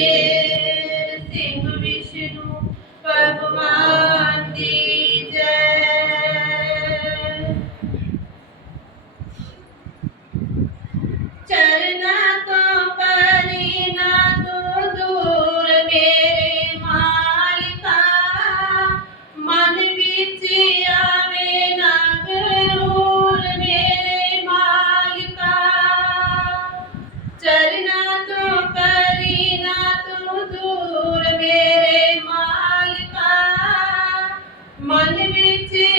ਸ਼ੇਰ ਸਿੰਘ ਵਿਸ਼ਨੂੰ ਭਗਵਾਨ ਦੀ ਜੈ ਚਰਨਾ ਤੋਂ ਪਰੀ ਨਾ ਤੂੰ ਦੂਰ ਮੇਰੇ ਮਾਲਿਕਾ ਮਨ ਵਿੱਚ ਆਵੇ ਨਾ ਗਰੂਰ ਮੇਰੇ ਮਾਲਿਕਾ ਚਰਨਾ ਮਨ ਵਿੱਚ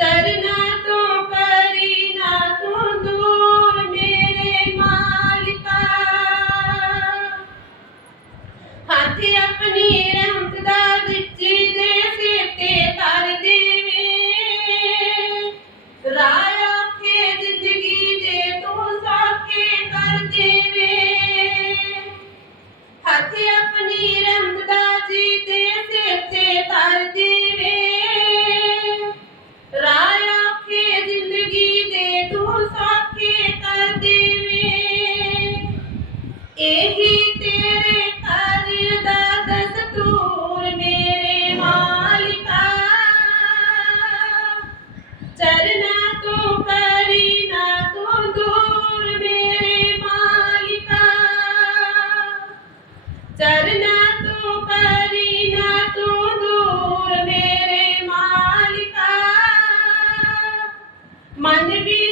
ਚਰਨਾ ਤੋਂ ਪਰੀ ਨਾ ਤੂੰ ਦੂਰ ਮੇਰੇ ਮਾਲਿਕਾ। ਹੱਥ ਆਪਣੀ ਰਹਿਮਤ ਦਾ ਦਿੱਤੀ ਦੇ ਸਿਰ ਤੇ ਧਰ ਦੇਵੇ। ਰਾਹ ਆਖੇ ਜ਼ਿੰਦਗੀ ਦੇ ਤੂੰ ਸਾਕੇ ਕਰ ਦੇਵੇ। ਹੱਥ ਆਪਣੀ ਰਹਿਮਤ ਦਾ ਜੀ ਦੇ ਸਿਰ ਤੇ ਧਰ ਦੇਵੇ। ਇਹੀ ਤੇਰੇ ਘਰ ਦਾ ਦਸਤੂਰ ਮੇਰੇ ਮਾਲਿਕਾ। ਚਰਨਾ ਤੂੰ ਕਰੀ ਨਾ ਤੂੰ ਦੂਰ ਮੇਰੇ ਮਾਲਿਕਾ। ਚਰਨਾ ਤੂੰ ਕਰੀ ਨਾ ਤੂੰ ਦੂਰ ਮੇਰੇ ਮਾਲਿਕਾ। ਮਨ ਵਿੱਚ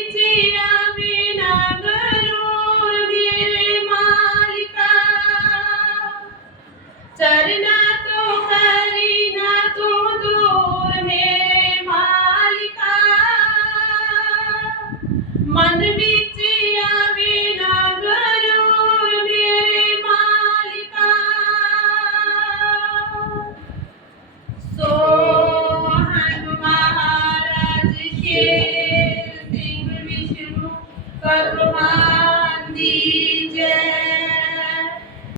ਸ਼ੇਰ